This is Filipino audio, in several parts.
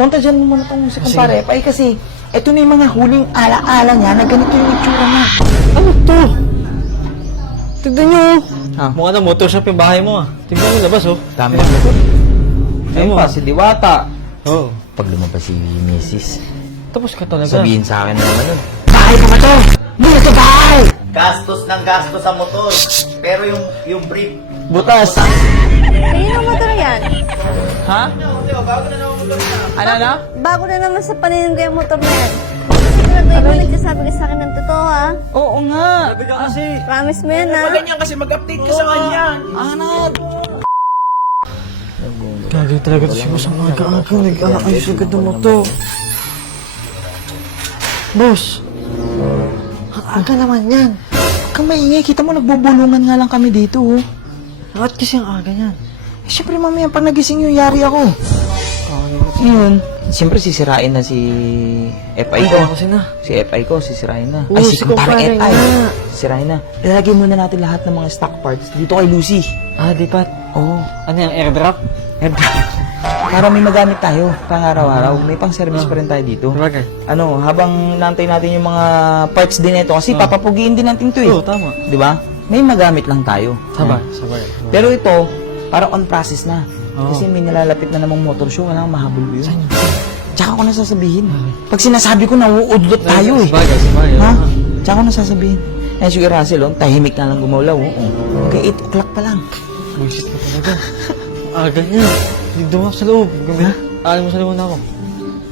montajan mo muna tong si kumpare Epay kasi ito na yung mga huling ala-ala niya na ganito yung itsura niya. Ano to? Tignan nyo. Ha? Mukha na motor shop yung bahay mo ah. Tignan mo labas oh. Dami ng motor. Ayun mo. pa, si Diwata. Oo. Pag lumabas si Mrs. Tapos ka talaga. Sabihin sa akin na naman nun. Bahay ko ba to? Muna sa bahay! Gastos ng gastos sa motor. Pero yung brief, Butas! Kanino motor yan? Ha? Ano na? Bago na naman sa paningin ko yung motor na yan. Sigurado mo nagsasabi ka sa akin ng totoo ha? Oo nga! Sabi ka kasi. Promise mo yan ha? ganyan kasi mag-update ka sa kanya. Anad! Gagi talaga to si boss ang aga-aga. Nag-aayos agad ng motor. Boss. Ang aga naman yan. Huwag kang maingay. Kita mo, nagbubulungan nga lang kami dito, oh. Bakit kasi ang aga yan? Eh, syempre, mamaya, pag nagising yung yari ako. Ngayon, siyempre, sisirain na si FI ko. Kasi na. Si FI ko, sisirain na. Oo, Ay, si si kumpare kumpare FI. nga. Sisirain na. Ilalagay muna natin lahat ng mga stock parts dito kay Lucy. Ah, di ba? Oo. Ano yung airdrop? Para may magamit tayo pang araw-araw. May pang service pa rin tayo dito. Sabagay. Ano, habang nantay natin yung mga parts din ito, kasi papapugiin din natin to eh. Oo, tama. Di ba? May magamit lang tayo. Sabay. Ayan. Sabay. Pero ito, para on process na. Oo. Kasi may nalalapit na namang motor show, walang mahabol yun. Tsaka ko na sasabihin. Pag sinasabi ko, nauudlot tayo eh. Sabagay. Sabagay. Ha? Tsaka ko na sasabihin. Eh, si Russell, oh, tahimik na lang gumawlaw. Oh. Okay, 8 o'clock pa lang. Bullshit ka talaga. Aga niya. Hindi mo sa loob. Ha? Alam mo sa loob na ako.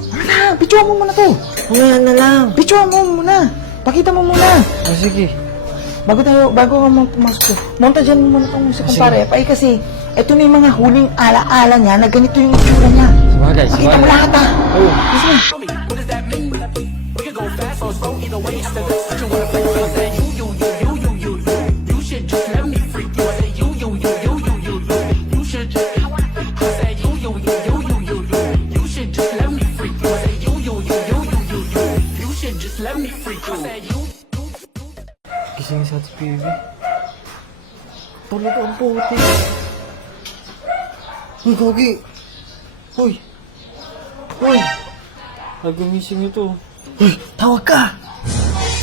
Ano na? Picture mo muna to. Wala na lang. Picture mo muna. Pakita mo muna. Ah, sige. Bago ka pumasok. Montajan mo muna tong si kumpare Epay kasi ito na yung mga huling ala-ala niya na ganito yung itsura niya. Sabagay. Pakita mo lahat ha. Oo. Gusto mo? Gising sa ating PV. Tulog ang puti. Uy, Gogi! Uy! Uy! Nagumising ito. Uy, tawag ka!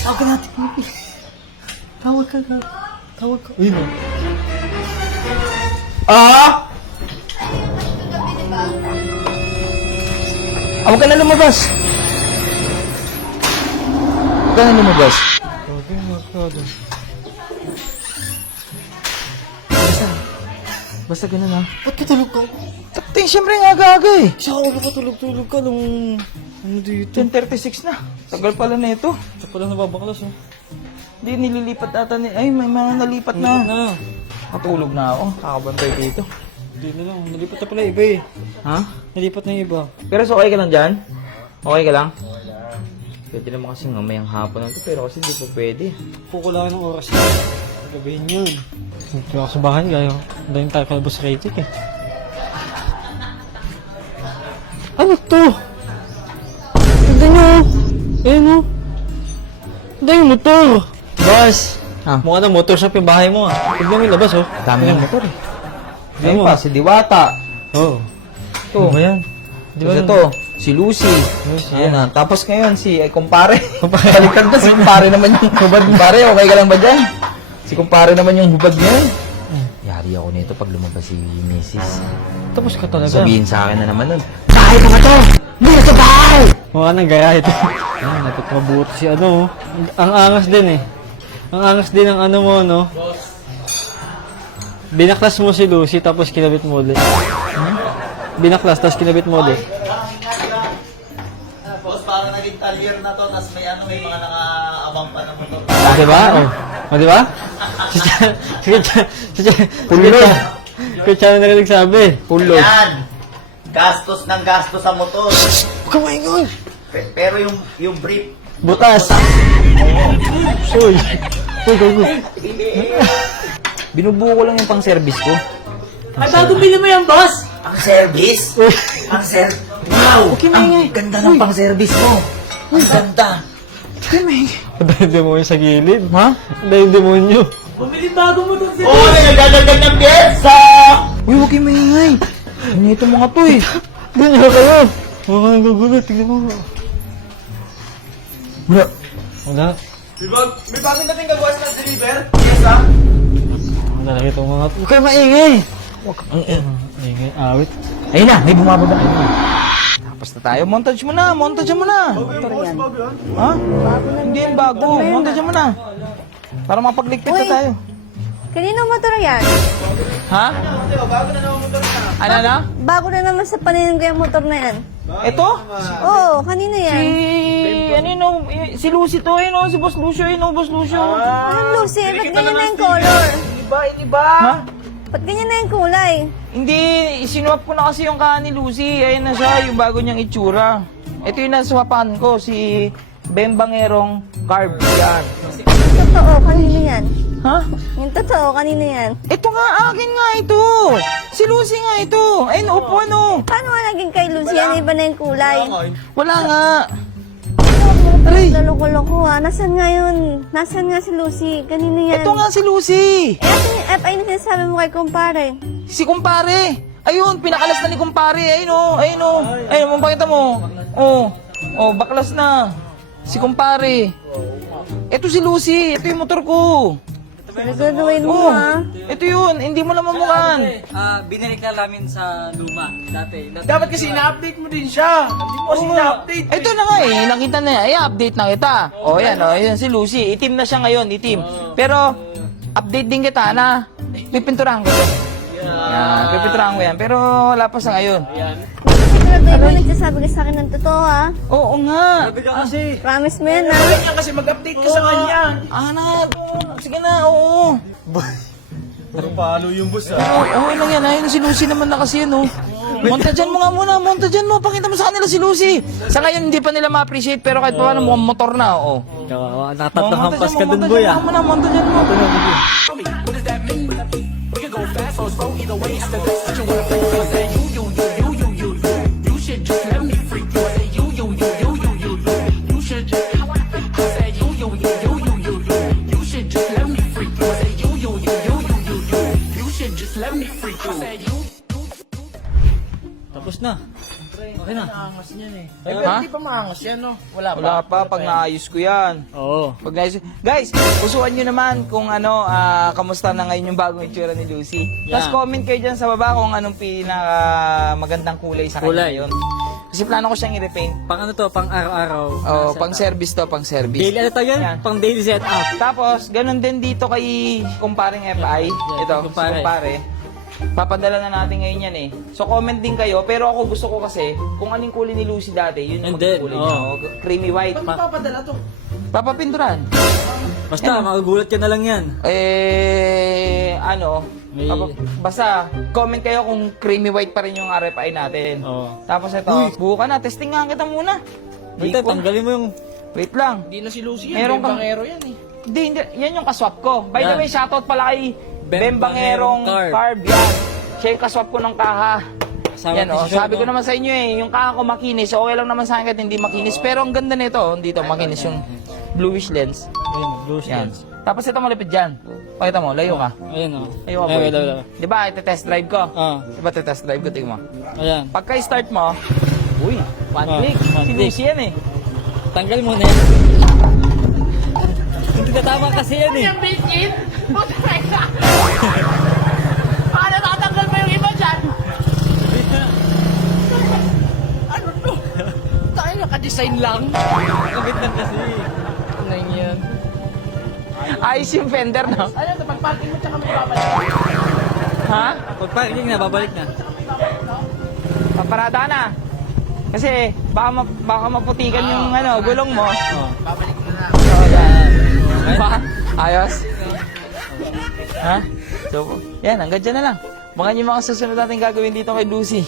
Tawag ka natin. Tawag ka. Tawag ka. Uy, no. Ah! Huwag ka na lumabas! Huwag ka na lumabas. Gogi, nakakado. Basta ganun ha. Ba't katulog ka? Takting, siyempre nga aga-aga eh. Siya ako nakatulog-tulog ka nung... Ano dito? 10:36 na. Tagal pala na ito. Siya pala nababaklas, oh. Hindi, nililipat ata ni... Ay, may mga nalipat na. Na. Matulog na ako. Kakabantay dito. Hindi na lang. Nalipat na pala iba eh. Ha? Nalipat na yung iba. Pero so, okay ka lang dyan? Okay ka lang? Pwede naman kasi ngamayang hapon na ito, pero kasi hindi po pwede. Kukulangan ng oras na. Gabihin yun. Hindi ako sa bahay, gaya. Dahil tayo kalabas rated eh. Ano to? Tignan nyo. Ayun o. Tignan yung motor. Boss. Ha? Mukha na motor shop yung bahay mo ah. Tignan mo yung labas oh. Dami ng motor eh. Ayun Ayun pa, si Diwata. Oo. Ito. Ano ba yan? Di ba Ito, si Lucy. Lucy, Ayan na. Tapos ngayon, si kumpare. Baliktad na, si kumpare naman yung hubad. Kumpare, okay ka lang ba dyan? Si kumpare naman yung hubad niya. Yari ako nito pag lumabas si Mrs. Tapos ka talaga. Sabihin sa akin na naman nun. Bahay ko ba to? Muna sa bahay! Mukha nang gaya ito. Ah, napagmabuti si ano oh. Ang angas din eh. Ang angas din ng ano mo no. Binaklas mo si Lucy tapos kinabit mo ulit. Binaklas tapos kinabit mo ulit. Boss, parang naging talyer na to, tas may mga nakaabang pa ng motor. Ah, diba? Oh. Oh, diba? Pulod. Kaya siya na nagsabi. Pulod. Yan! Gastos ng gastos sa motor. Huwag ka maingol. Pero yung brief, Butas. Uy. Uy, gago. Binubuo ko lang yung pang-service ko. Ay, bago bili mo yan, boss! ang service. Uy. Ang service. Wow! Okay, Ang maingay. ganda ng pang-service mo. Ang ganda. Dahil demonyo sa gilid. Ha? Dahil demonyo. Bumili bago mo doon sa... Oh, nagagagad ng pyesa! Uy, huwag kayong maingay. Ano ito mga to eh? Ganyan kayo. Huwag ka nang gugulat. Tingnan mo. Wala. Wala. May bagong dating kagawas na deliver? Yes, ha? Wala na ito mga... Huwag kayo maingay. Maingay. Awit. Ayun na, may bumababa. Tapos na tayo. Montage mo na. Montage mo na. Ha? Hindi yung bago. Montage mo na. Para mapagligpit na Uy. tayo. Kanino motor yan? Ha? Ano na? Bago na naman sa paningin ko yung motor na yan. Ito? Oo, kanino yan? Si Lucy to, si Boss Lucio, Boss Lucio. Anong Lucy? Ba't ganyan na yung color? Ha? Ba't ganyan na yung kulay? Hindi, sinuwap ko na kasi yung kaha ni Lucy. Ayun na siya, yung bago niyang itsura. Ito yung naswapan ko, si Bembangerong Carb. Yan. Yung totoo, kanino yan? Ha? Yung totoo, kanino yan? Ito nga, akin nga ito. Si Lucy nga ito. Ayun, upo ano. Paano nga naging kay Lucy? Yan, iba na yung kulay. Wala nga. Aray! Loloko-loko ah. Nasaan nga yun? Nasaan nga si Lucy? Kanino yan? Ito nga si Lucy. Eh, asan yung FI na sinasabi mo kay kumpare? Si kumpare. Ayun, pinakalas na ni kumpare. Ayun o, ayun o. Ayun, pakita mo. Oh, baklas na. Si kumpare. Ito si Lucy. Ito yung motor ko. Pinagagawin mo Oh, ah. ito yun. Hindi mo naman mukhaan. Binalik na namin sa luma dati. Dapat kasi ina-update mo din siya. Hindi mo kasi ina-update. Ito na nga eh. Nakita na. Ay, update na kita. O, yan o. Yan si Lucy. Itim na siya ngayon. Itim. Pero, update din kita na pipinturahan ko to. Yan. Pipinturahan ko yan. Pero, wala pa sa ngayon. Kasi mo nagsasabi ka sa akin ng totoo ah. Oo nga. Kasi, Promise mo yan ah. kanya kasi mag-update ka sa kanya. Anak. Sige na. Oo. Pero palo yung boss, ha? Okay lang yan. Ayun si Lucy naman na kasi yan, oh. Montajan mo nga muna. Montajan mo. Pakita mo sa kanila si Lucy. Sa ngayon, hindi pa nila ma-appreciate. Pero kahit pa mukhang motor na, oh. Kawawa. Natatlong hampas ka dun, boy ah. Montajan mo. Tapos na. Okay na. Ha? Hindi pa maangas yan, no? Wala pa. Pag naayos ko yan. Oo. Pag naayos... Guys, usuan nyo naman kung kamusta na ngayon yung bagong itsura ni Lucy. Tapos Yeah. comment kayo dyan sa baba kung anong pinaka magandang kulay sa kanya Kulay. ngayon. Kasi plano ko siyang i-repaint. Pang ano to? Pang araw-araw. Oh, pang service to, pang service. Daily ano to yan? Yan. Pang daily setup. Tapos, ganun din dito kay kumparing FI. Ito, si kumpare. kumpare. Papadala na natin ngayon yan eh. So, comment din kayo. Pero ako gusto ko kasi, kung anong kulay ni Lucy dati, yun yung And then, kulay niya. oh. Oh, creamy white. Ba't papadala to? Papapinturan. Basta, magugulat ka na lang yan. May- Basta, comment kayo kung creamy white pa rin yung RFI natin. Oo. Tapos ito, buka na. Testing nga kita muna. Wait, Di ko- tanggalin mo yung... Wait lang. Hindi na si Lucy yan. Meron kang- Bangero yan, eh. Hindi. Yan yung kaswap ko. By the Yan. way, shoutout pala kay Bembangerong Bembangerong Carb. Carb. Yan. Siya yung kaswap ko ng kaha. Kasama Yan, ko si oh. Sean, Sabi ko no? naman sa inyo eh, yung kaha ko makinis. Okay lang naman sa akin kahit hindi makinis. Pero ang ganda nito, dito makinis yung bluish lens. Ayun, blue Yan. shades. Tapos ito malapit dyan. Pakita mo, layo ka. Ayun o. Layo ka, boy. Di ba, ito-test drive ko. Ah. Di ba, ito-test drive ko, tingin mo. Ayan. Pagka-start mo, uy, one Ah, click. one Si click. Lucy yan eh. Tanggal mo na yan. Hindi na tama kasi yan eh. Yung built-in? Paano tatanggal mo yung iba dyan? Ano to? Tayo naka-design lang. Kabit lang kasi. Ano yan? Ayos yung fender, no? Ano to? Pag-parking mo tsaka may babalik. Ha? Pag parking na, babalik na. Paparada na. Kasi baka maputikan yung gulong mo. Oh. Oh, yan. Ba? Ayos? Ha? So, yan, hanggang dyan na lang. Mga yung mga susunod natin gagawin dito kay Lucy.